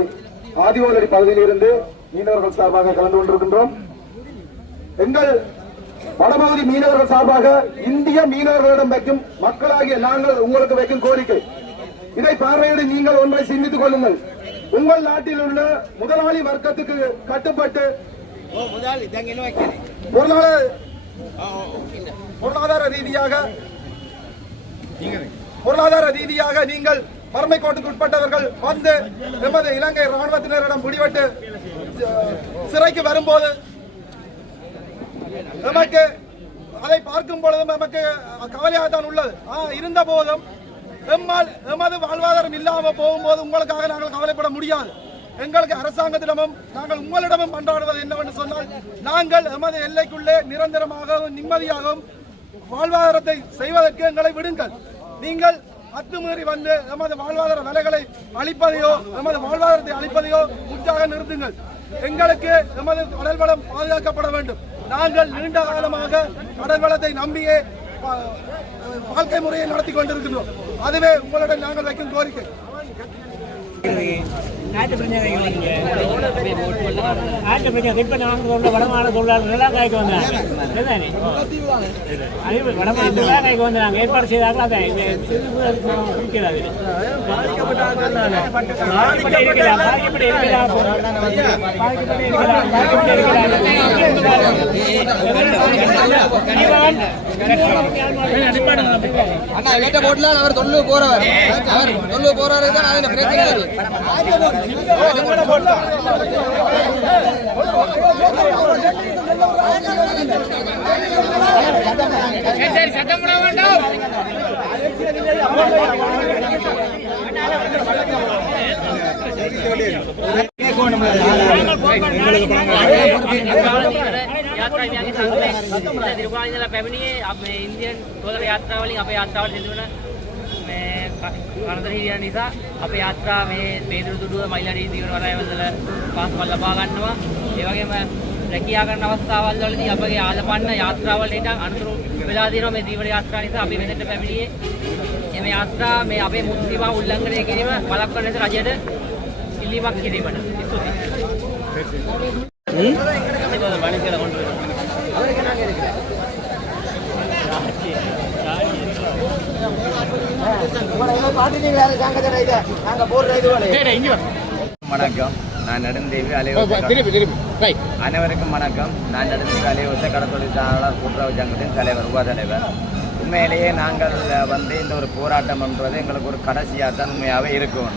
ஆதிவாளடி பகுதியில் இருந்து மீனவர்கள் சார்பாக கலந்து கொண்டிருக்கின்றோம். எங்கள் வடபகுதி மீனவர்கள் சார்பாக இந்திய மீனவர்களிடம் வைக்கும் மக்களாகிய நாங்கள் உங்களுக்கு வைக்கும் கோரிக்கை, இதை பார்வையிட நீங்கள் ஒன்றை சிந்தித்துக் கொள்ளுங்கள். உங்கள் நாட்டில் உள்ள முதலாளி வர்க்கத்துக்கு கட்டுப்பட்டு பொருளாதார ரீதியாக நீங்கள் வறுமை கோட்டுக்கு உட்பட்டவர்கள் வந்து எமது இலங்கை ராணுவத்தினரிடம் பிடிபட்டு சிறைக்கு வரும்போது நமக்கு அதை பார்க்கும் பொழுதும் நமக்கு கவலையாக தான் உள்ளது. இருந்த போதும் எமது வாழ்வாதாரம் இல்லாமல் போகும்போது உங்களுக்காக நாங்கள் கவலைப்பட முடியாது. எங்களுக்கு அரசாங்கத்திடமும் நாங்கள் உங்களிடமும் பண்றாடுவது என்னவென்று சொன்னால், நாங்கள் எமது எல்லைக்குள்ளே நிரந்தரமாகவும் நிம்மதியாகவும் வாழ்வாதாரத்தை செய்வதற்கு எங்களை விடுங்கள். நீங்கள் அத்துமீறி வந்து எமது வாழ்வாதார வேலைகளை அளிப்பதையோ எமது வாழ்வாதாரத்தை அளிப்பதையோ முற்றாக நிறுத்துங்கள். எங்களுக்கு எமது கடல் வளம் பாதுகாக்கப்பட வேண்டும். நாங்கள் நீண்ட காலமாக கடல் வளத்தை நம்பியே வாழ்க்கை முறையை நடத்தி கொண்டிருக்கின்றோம். அதுவே உங்களுடன் நாங்கள் வைக்கும் கோரிக்கை. நாட்டு பிரச்சனை நாட்டு பிரச்சனை இப்போ நாங்கள் உள்ள வடமாநில தொழிலாளர்கள் எல்லாம் காய்க்கு வந்தாங்க அதுதானே அதே வடமாநில தொழிலாளர்களுக்கு வந்து நாங்கள் ஏற்பாடு செய்தார்கள் அதை இருக்கிறாரு அவர் சொல்லு போறவர் தான் அதில் பிரச்சனை சத்தம் போட வேண்டாம். පැමිණියේ අපේ ඉන්දියන් තොරතුරු යාත්‍රාවලින් අපේ යාත්‍රාවට සිදු වෙන මේ අනතර හිරියන නිසා අපේ යාත්‍රා මේ පේදුරු දුඩුව මයිලඩි දිවන වරායවල පාස්වල් ලබා ගන්නවා. ඒ වගේම රැකියා කරන අවස්ථාවල් වලදී අපගේ ආලපන්න යාත්‍රාවලට අනුතුරු වෙලා දිනවා මේ දීවර යාත්‍රා නිසා අපි මෙතෙන්ට පැමිණියේ. මේ යාත්‍රා මේ අපේ මුස්ලිමා උල්ලංඝනය කිරීම බලපෑම ලෙස රජයට ඉල්ලීමක් කිරීමට. வணக்கம், நான் நெடுந்தேவி அனைவருக்கும் வணக்கம். நான் நெடுந்தேவி அலைவச கடத்தொழிலாளர் கூட்டுறவு சங்கத்தின் தலைவர், உபதலைவர். உண்மையிலேயே நாங்கள் வந்து இந்த ஒரு போராட்டம் என்பது எங்களுக்கு ஒரு கடைசியாக தான் உண்மையாகவே இருக்கும்.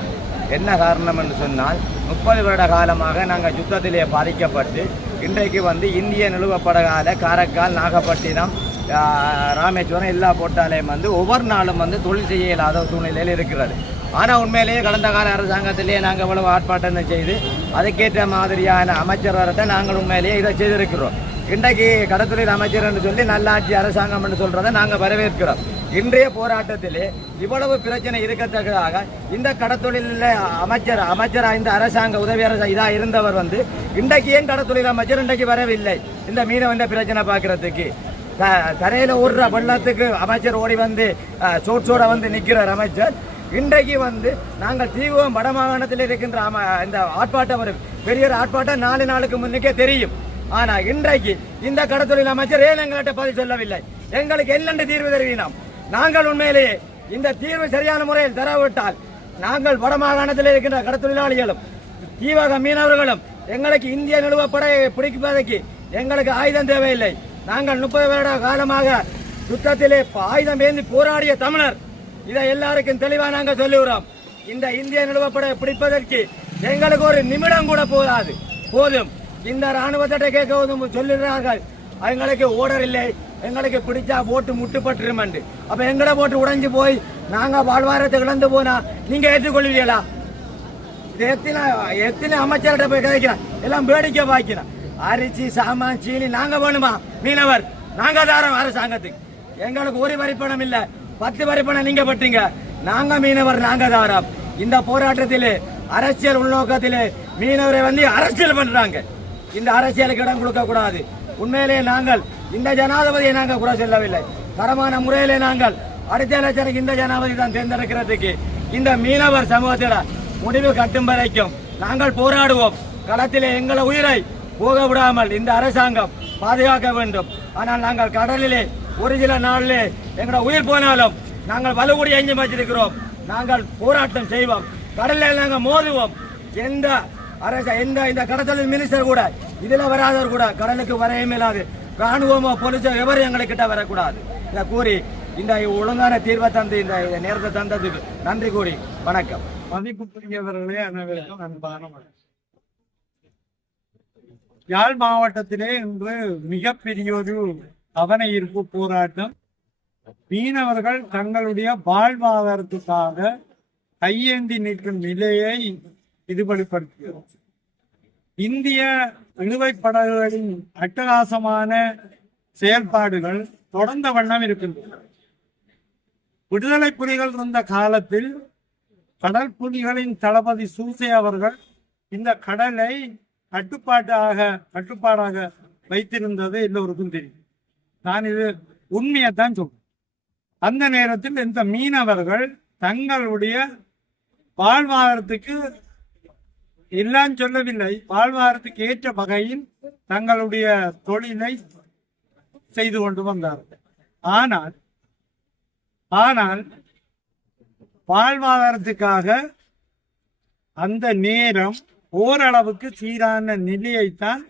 என்ன காரணம் என்று சொன்னால் 30 வருட காலமாக நாங்கள் யுத்தத்திலே பாதிக்கப்பட்டு இன்றைக்கு வந்து இந்திய நிலுவப்படகால காரைக்கால், நாகப்பட்டினம், ராமேஸ்வரம் எல்லா போட்டாலையும் வந்து ஒவ்வொரு நாளும் வந்து தொழில் செய்ய இயலாத சூழ்நிலையில் இருக்கிறது. ஆனால் உண்மையிலேயே கடந்த கால அரசாங்கத்திலேயே நாங்கள் இவ்வளவு ஆர்ப்பாட்டம் செய்து அதுக்கேற்ற மாதிரியான அமைச்சர்கிட்ட நாங்கள் உண்மையிலேயே இதை செய்திருக்கிறோம். இன்றைக்கு கடத்தொழில் அமைச்சர் என்று சொல்லி நல்லாட்சி அரசாங்கம் என்று சொல்றதை நாங்கள் வரவேற்கிறோம். இன்றைய போராட்டத்திலே இவ்வளவு பிரச்சனை இருக்கத்தக்கதாக இந்த கடத்தொழில் அமைச்சராக இந்த அரசாங்க உதவி இதாக இருந்தவர் வந்து இன்றைக்கு ஏன் கடத்தொழில் அமைச்சர் இன்றைக்கு வரவில்லை? இந்த மீனவன் பிரச்சனை பார்க்கறதுக்கு தரையில ஓடுற வெள்ளத்துக்கு அமைச்சர் ஓடி வந்து சோட்சோட வந்து நிற்கிறார் அமைச்சர். இன்றைக்கு வந்து நாங்கள் தீவிரம் வடமாகாணத்தில் இருக்கின்ற இந்த ஆர்ப்பாட்டம் பெரிய ஆர்ப்பாட்டம் 4 நாளுக்கு முன்னுக்கே தெரியும். ஆனா இன்றைக்கு இந்த கடத்தொழில் அமைச்சர் ஏன் எங்கள்கிட்ட பதில் சொல்லவில்லை? எங்களுக்கு என்னென்று தீர்வு தெரிவினோம். நாங்கள் உண்மையிலேயே இந்த தீர்வு சரியான முறையில் தரவிட்டால் நாங்கள் வடமாகாணத்தில் இருக்கின்ற கடத்தொழிலாளிகளும் தீவக மீனவர்களும் எங்களுக்கு இந்திய நிலுவப்படையை பிடிப்பதற்கு எங்களுக்கு ஆயுதம் தேவையில்லை. நாங்கள் 30 வருட காலமாக யுத்தத்திலே ஆயுதம் ஏந்தி போராடிய தமிழர். இதை எல்லாருக்கும் தெளிவாக நாங்கள் சொல்லுகிறோம். இந்த இந்திய நிலுவப்படையை பிடிப்பதற்கு எங்களுக்கு ஒரு நிமிடம் கூட போதாது. போதும். இந்த ராணுவத்திட்ட கேட்க சொல்லுகிறார்கள், எங்களுக்கு ஓடர் இல்லை, எங்களுக்கு பிடிச்சா போட்டு முட்டுப்பட்டுரும். அப்ப எங்கட போட்டு உடைஞ்சு போய் நாங்க வாழ்வாரத்தை இழந்து போனா நீங்க ஏற்றுக்கொள்வீங்களா? எத்தனை அமைச்சர்கிட்ட போய் கிடைக்கிறோம், எல்லாம் வேடிக்கை பாய்க்கணும். அரிசி, சாமான், சீனி நாங்க வேணுமா? மீனவர் நாங்க தாரோம் அரசாங்கத்துக்கு. எங்களுக்கு ஒரு வரிப்பணம் இல்ல, 10 வரிப்பணம் நீங்க பட்டீங்க. நாங்க மீனவர் நாங்க தாரோம். இந்த போராட்டத்திலே அரசியல் உள்நோக்கத்திலே மீனவரை வந்து அரசியல் பண்றாங்க. இந்த அரசியலுக்கு இடம் கொடுக்க கூடாது. உண்மையிலே நாங்கள் இந்த ஜனாதிபதியை நாங்கள் குறை சொல்லவில்லை. தரமான முறையிலே நாங்கள் அடுத்த எலெக்ஷனுக்கு இந்த ஜனாதிபதி தான் தேர்ந்தெடுக்கிறதுக்கு இந்த மீனவர் சமூகத்தில் முடிவு கட்டும் வரைக்கும் நாங்கள் போராடுவோம். களத்திலே எங்களை உயிரை போக விடாமல் இந்த அரசாங்கம் பாதுகாக்க வேண்டும். ஆனால் நாங்கள் கடலிலே ஒரு சில நாளிலே எங்களோட உயிர் போனாலும் நாங்கள் வலுக்கூடி எஞ்சி வச்சிருக்கிறோம். நாங்கள் போராட்டம் செய்வோம். கடலில் நாங்கள் மோதுவோம். எந்த இந்த கடத்தொழில் மினிஸ்டர் கூட இதுல வராதவர் கூட கடலுக்கு வரையும் இல்லாது ராணுவமோ போலீஸோ எவரும் எங்களுக்கு கிட்ட வரக்கூடாது. இதை கூறி இந்த ஒழுங்கான தீர்வை தந்து இந்த நேரத்தை தந்ததுக்கு நன்றி கூறி வணக்கம். மதிப்புக்குரியவர்களே, அனைவருக்கும் அன்பான வணக்கம். யாழ் மாவட்டத்திலே இன்று மிகப்பெரிய ஒரு கவன ஈர்ப்பு போராட்டம். மீனவர்கள் தங்களுடைய வாழ்வாதாரத்துக்காக கையேந்தி நிற்கும் நிலையை இது வெளிப்படுத்துகிறோம். இந்திய இழுவைப் படகுகளின் அட்டகாசமான செயல்பாடுகள் தொடர்ந்த வண்ணம் இருக்கின்றன. விடுதலை புலிகள் இருந்த காலத்தில் கடல் புலிகளின் தளபதி சூசே அவர்கள் இந்த கடலை கட்டுப்பாடாக வைத்திருந்தது எல்லோருக்கும் தெரியும். நான் இது உண்மையைத்தான் சொல்றேன். அந்த நேரத்தில் இந்த மீனவர்கள் தங்களுடைய வாழ்வாதாரத்துக்கு எல்லாம் சொல்லவில்லை, வாழ்வாதாரத்துக்கு ஏற்ற வகையில் தங்களுடைய தொழிலை செய்து கொண்டு வந்தார்கள். ஆனால் வாழ்வாதாரத்துக்காக அந்த நேரம் ஓரளவுக்கு சீரான நிலையைத்தான்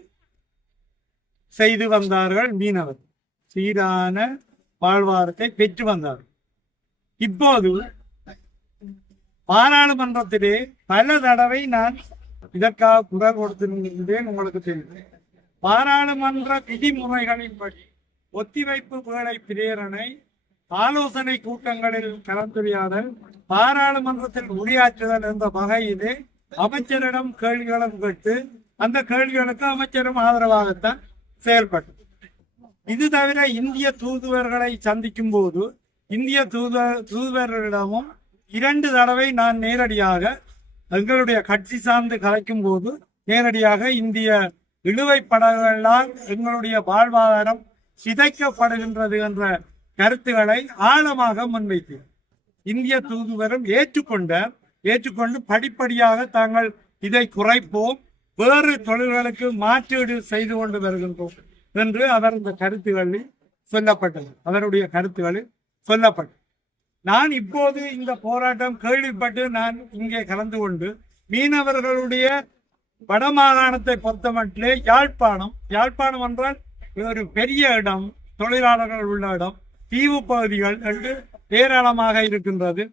செய்து வந்தார்கள். மீனவர் சீரான வாழ்வாதாரத்தை பெற்று வந்தார்கள். இப்போது பாராளுமன்றத்திலே பல தடவை நான் இதற்காக குரல் கொடுத்திருந்தேன். உங்களுக்கு தெரியும், பாராளுமன்ற விதிமுறைகளின்படி ஒத்திவைப்பு வேளை பிரேரணை, ஆலோசனை கூட்டங்களில் கலந்துரையாடல், பாராளுமன்றத்தில் உரையாற்றுதல் என்ற வகையிலே அமைச்சரிடம் கேள்விகளும் கேட்டு அந்த கேள்விகளுக்கு அமைச்சரும் ஆதரவாகத்தான் செயல்பட்டது. இது தவிர இந்திய தூதுவர்களை சந்திக்கும் போது இந்திய தூதுவர்களிடமும் 2 தடவை நான் நேரடியாக எங்களுடைய கட்சி சார்ந்து கலைக்கும் போது நேரடியாக இந்திய இழுவை படகுகளால் எங்களுடைய வாழ்வாதாரம் சிதைக்கப்படுகின்றது என்ற கருத்துக்களை ஆழமாக முன்வைத்தேன். இந்திய தூதுவரும் ஏற்றுக்கொண்டு படிப்படியாக தாங்கள் இதை குறைப்போம், வேறு தொழில்களுக்கு மாற்றீடு செய்து கொண்டு வருகின்றோம் என்று அவர் இந்த கருத்துக்களில் சொல்லப்பட்டது. அவருடைய கருத்துக்களில் சொல்லப்பட்டது. நான் இப்போது இந்த போராட்டம் கேள்விப்பட்டு நான் இங்கே கலந்து கொண்டு மீனவர்களுடைய வடமாகாணத்தை பொறுத்தமட்டிலே யாழ்ப்பாணம் என்றால் ஒரு பெரிய இடம், தொழிலாளர்கள் உள்ள இடம், தீவு பகுதிகள் என்று ஏராளமாக இருக்கின்றது.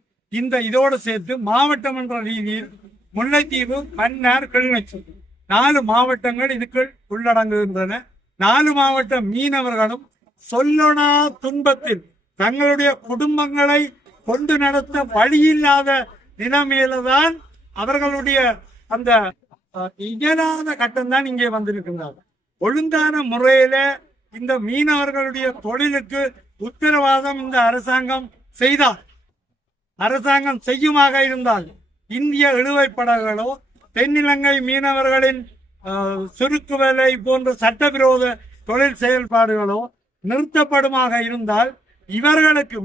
இதோடு சேர்த்து மாவட்டம் என்ற ரீதியில் முல்லைத்தீவு, மன்னார், கிளிநொச்சி 4 மாவட்டங்கள் இதுக்குள் உள்ளடங்குகின்றன. 4 மாவட்ட மீனவர்களும் சொல்லனா துன்பத்தில் தங்களுடைய குடும்பங்களை கொண்டு நடத்த வழியில்லாத நிலைமையில்தான் அவர்களுடைய அந்த இயலாத கட்டம் தான் இங்கே வந்திருக்கின்றார்கள். ஒழுங்கான முறையில இந்த மீனவர்களுடைய தொழிலுக்கு உத்தரவாதம் இந்த அரசாங்கம் செய்தால், அரசாங்கம் செய்யுமாக இருந்தால் இந்திய இழுவை படகுகளோ தென்னிலங்கை மீனவர்களின் சுருக்கு வேலை போன்ற சட்டவிரோத தொழில் செயல்பாடுகளோ நிறுத்தப்படுமாக இருந்தால் இவர்களுக்கு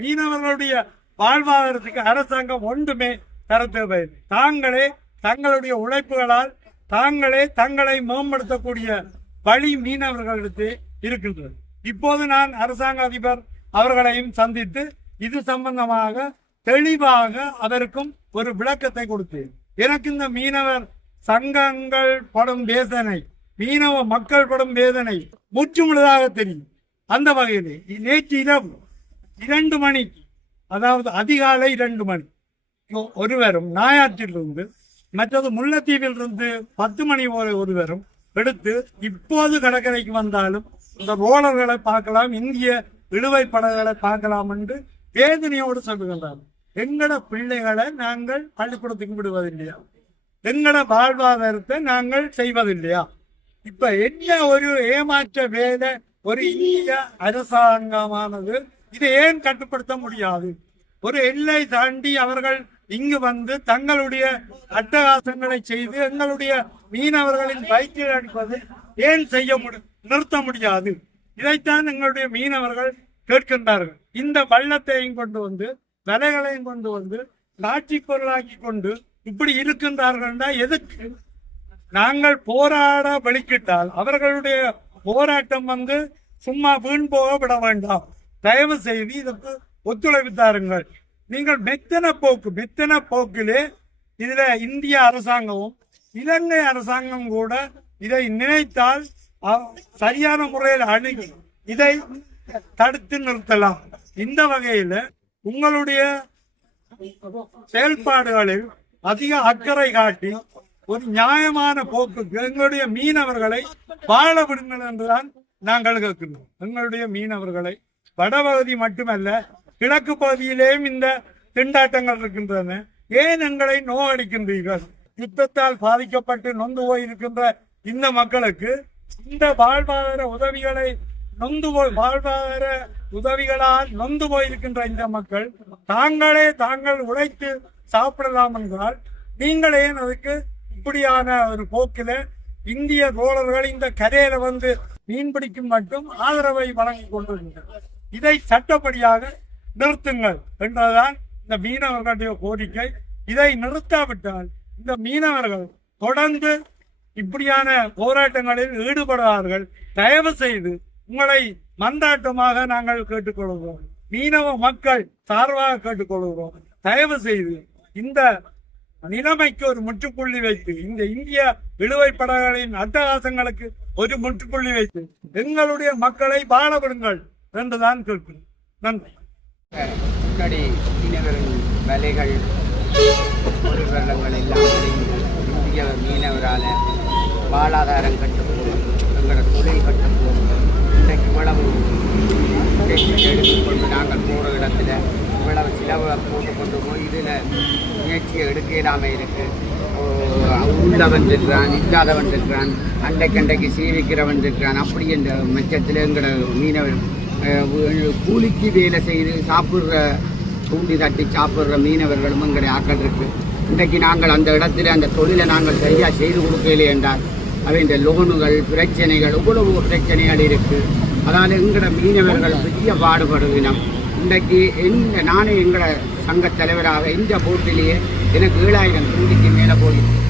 மீனவர்களுடைய வாழ்வாதாரத்துக்கு அரசாங்கம் ஒன்றுமே தர தேவையில்லை. தாங்களே தங்களுடைய உழைப்புகளால் தங்களை மேம்படுத்தக்கூடிய வழி மீனவர்களுக்கு இருக்கின்றது. இப்போது நான் அரசாங்க அதிபர் அவர்களையும் சந்தித்து இது சம்பந்தமாக தெளிவாக அதற்கும் ஒரு விளக்கத்தை கொடுத்தேன். எனக்கு இந்த மீனவர் சங்கங்கள் படும் வேதனை, மீனவ மக்கள் படும் வேதனை முற்றுமுழுதாக தெரியும். அந்த வகையில் நேற்று இரவு 2 மணிக்கு, அதாவது அதிகாலை 2 மணி ஒருவரும் நாயாற்றிலிருந்து, மற்றது முல்லைத்தீவில் இருந்து 10 மணி ஒருவரும் எடுத்து இப்போது கடற்கரைக்கு வந்தாலும் இந்த ரோலர்களை பார்க்கலாம், இந்திய இழுவை படகுகளை பார்க்கலாம் என்று வேதனையோடு சொல்லுகின்றார். எங்கட பிள்ளைகளை நாங்கள் பள்ளிக்கூடத்துக்கு விடுவதில்லையா? எங்கட வாழ்வாதாரத்தை நாங்கள் செய்வதில்லையா? இப்ப என்ன ஒரு ஏமாற்ற வேலை ஒரு இந்திய அரசாங்கமானது இதை ஏன் கட்டுப்படுத்த முடியாது? ஒரு எல்லை தாண்டி அவர்கள் இங்கு வந்து தங்களுடைய அட்டகாசங்களை செய்து எங்களுடைய மீனவர்களின் வயிற்றில் அடிப்பது ஏன் நிறுத்த முடியாது? இதைத்தான் எங்களுடைய மீனவர்கள் கேட்கின்றார்கள். இந்த வள்ளத்தையும் கொண்டு வந்து விலைகளையும் கொண்டு வந்து காட்சி பொருளாக்கி கொண்டு இப்படி இருக்கின்றார்கள். எதுக்கு? நாங்கள் போராட வெளிக்கிட்டால் அவர்களுடைய போராட்டம் வந்து சும்மா வீண் போக விட வேண்டாம். தயவு செய்து இதற்கு ஒத்துழைப்பு தாருங்கள். நீங்கள் மெத்தன போக்கிலே இதுல இந்திய அரசாங்கமும் இலங்கை அரசாங்கம் கூட இதை நினைத்தால் சரியான முறையில் அணுகி இதை தடுத்து நிறுத்தலாம். இந்த வகையில் உங்களுடைய செயல்பாடுகளில் அதிக அக்கறை காட்டி ஒரு நியாயமான போக்குக்கு எங்களுடைய மீனவர்களை வாழ விடுங்கள் என்றுதான் நாங்கள் கேட்கின்றோம். எங்களுடைய மீனவர்களை வடபகுதி மட்டுமல்ல கிழக்கு பகுதியிலேயும் இந்த திண்டாட்டங்கள் இருக்கின்றன. ஏன் எங்களை நோயடிக்கின்றீர்கள்? யுத்தத்தால் பாதிக்கப்பட்டு நொந்து போயிருக்கின்ற இந்த மக்களுக்கு இந்த வாழ்வாதார உதவிகளால் நொந்து போயிருக்கின்ற இந்த மக்கள் தாங்கள் உழைத்து சாப்பிடலாம் என்றால் நீங்கள் ஏன் அதுக்கு இப்படியான ஒரு போக்கில இந்திய ரோலர்கள் இந்த கரையில வந்து மீன்பிடிக்கும் மட்டும் ஆதரவை வழங்கி கொண்டிருக்கின்றனர். இதை சட்டப்படியாக நிறுத்துங்கள் என்றுதான் இந்த மீனவர்களுடைய கோரிக்கை. இதை நிறுத்தாவிட்டால் இந்த மீனவர்கள் தொடர்ந்து இப்படியான போராட்டங்களில் ஈடுபடுவார்கள். தயவு செய்து உங்களை மந்தாட்டமாக நாங்கள் கேட்டுக்கொள்கிறோம். மீனவ மக்கள் சார்பாக கேட்டுக்கொள்கிறோம். தயவு செய்து இந்த நிலைமைக்கு ஒரு முற்றுப்புள்ளி வைத்து, இந்த இந்திய இழுவை படகுகளின் அட்டகாசங்களுக்கு ஒரு முற்றுப்புள்ளி வைத்து எங்களுடைய மக்களை வாழ விடுங்கள் என்றுதான் கேட்கிறோம். நன்றி. முன்னாடி மீனவர்கள் வேலைகள் ஒரு வெள்ளங்கள் எல்லாம் இந்திய மீனவரால் வாழ்வாதாரம் கட்டப்போகும், எங்களோட தொழில் கட்டப்போகும். இன்றைக்கு இவ்வளவு எடுத்துக்கொண்டு நாங்கள் போகிற இடத்துல இவ்வளவு செலவை போட்டு கொண்டு போய் இதில் முயற்சியை எடுக்க இல்லாமல் இருக்குது. உள்ளவன் இருக்கிறான், இல்லாதவன் இருக்கிறான், அண்டைக்கு சீவிக்கிறவன் இருக்கிறான். அப்படி என்ற மெச்சத்தில் எங்களோட மீனவர் கூலிக்கு வேலை செய்து சாப்பிட்ற, தூண்டி தட்டி சாப்பிட்ற மீனவர்களும் எங்களை ஆக்கள் இருக்கு. இன்றைக்கு நாங்கள் அந்த இடத்துல அந்த தொழிலை நாங்கள் சரியாக செய்து கொடுக்கலே என்றால் அவை இந்த லோனுகள் பிரச்சனைகள் இவ்வளவு பிரச்சனைகள் இருக்குது. அதாவது எங்களோட மீனவர்கள் பெரிய பாடுபடுவினம். இன்றைக்கு நானே எங்களோட சங்க தலைவராக இந்த போட்டிலேயே எனக்கு 7000 தூண்டிக்கு மேலே போயிருக்கு.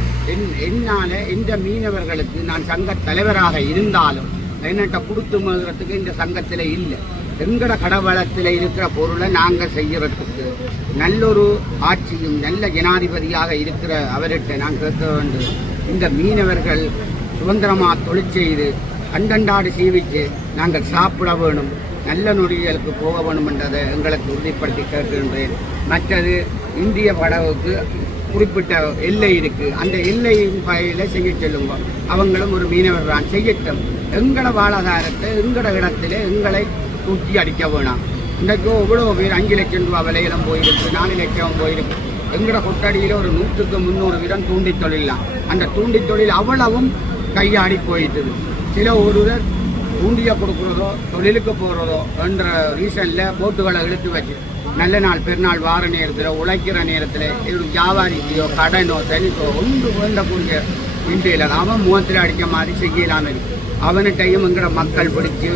என்னால் இந்த மீனவர்களுக்கு நான் சங்க தலைவராக இருந்தாலும் என்னட்ட கொடுத்து முதுறதுக்கு இந்த சங்கத்தில் இல்லை. எங்களோட கடவளத்தில் இருக்கிற பொருளை நாங்கள் செய்யறதுக்கு நல்லொரு ஆட்சியும் நல்ல ஜனாதிபதியாக இருக்கிற அவர்கிட்ட நான் கேட்க வேண்டும். இந்த மீனவர்கள் சுதந்திரமாக தொழில் செய்து அண்டண்டாடு சீவிச்சு நாங்கள் சாப்பிட வேணும், நல்ல நொடிகளுக்கு போக வேணும் என்றதை எங்களுக்கு உறுதிப்படுத்தி கேட்கின்றேன். மற்றது இந்திய படகுக்கு குறிப்பிட்ட எல்லை இருக்குது. அந்த எல்லையின் பயில செய்ய சொல்லுங்க. அவங்களும் ஒரு மீனவர் தான், செய்யட்டும். எங்களோட வாழ்வாதாரத்தை எங்களோட இடத்துல எங்களை தூக்கி அடிக்க வேணாம். இன்றைக்கு எவ்வளோ பேர் 5 லட்சம் ரூபா விலையிலும் போயிருக்கு, 4 லட்சம் போயிருக்கு. எங்களோட கொட்டடியில் ஒரு 100க்கு 300 வீதம் தூண்டி தொழிலாம். அந்த தூண்டி தொழில் அவ்வளவும் கையாடி போயிட்டுது. சில ஒருவர் தூண்டியை கொடுக்குறதோ தொழிலுக்கு போகிறதோ என்ற ரீசனில் போட்டுகளை இழுத்து வச்சு நல்ல நாள் பெருநாள் வார நேரத்தில் உழைக்கிற நேரத்தில் ஒரு வியாபாரிக்கையோ கடனோ தனிக்கோ ஒன்று வேண்டக்கூடிய இன்றையில் அவன் முகத்தில் அடித்த மாதிரி செய்யலாமல் இருக்கு. அவன்கிட்டையும் எங்களோட மக்கள் பிடிச்சி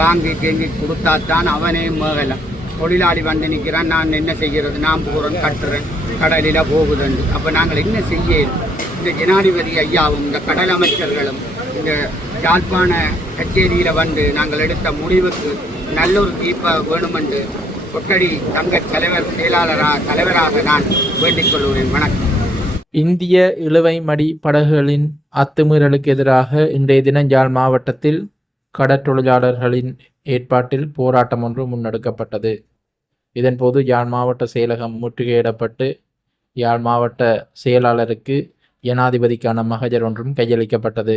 வாங்கி கேங்கி கொடுத்தாத்தான் அவனையும் மேகலை. தொழிலாளி வந்து நிற்கிறான், நான் என்ன செய்கிறது, நான் போகிறேன் கட்டுறேன் கடலில் போகுதுண்டு. அப்போ நாங்கள் என்ன செய்யணும்? இந்த ஜனாதிபதி ஐயாவும் இந்த கடல் அமைச்சர்களும் இந்த யாழ்ப்பாண கச்சேரியில் வந்து நாங்கள் எடுத்த முடிவுக்கு நல்ல ஒரு தீர்ப்பை வேணுமென்று கொட்டடி தங்க தலைவராக நான் வேண்டிக் கொள்கிறேன். வணக்கம். இந்திய இழுவை மடி படகுகளின் அத்துமீறலுக்கு எதிராக இன்றைய தினம் யாழ் மாவட்டத்தில் கடற்றொழிலாளர்களின் ஏற்பாட்டில் போராட்டம் ஒன்று முன்னெடுக்கப்பட்டது. இதன்போது யாழ் மாவட்ட செயலகம் முற்றுகையிடப்பட்டு யாழ் மாவட்ட செயலாளருக்கு ஜனாதிபதிக்கான மகஜர் ஒன்றும் கையளிக்கப்பட்டது.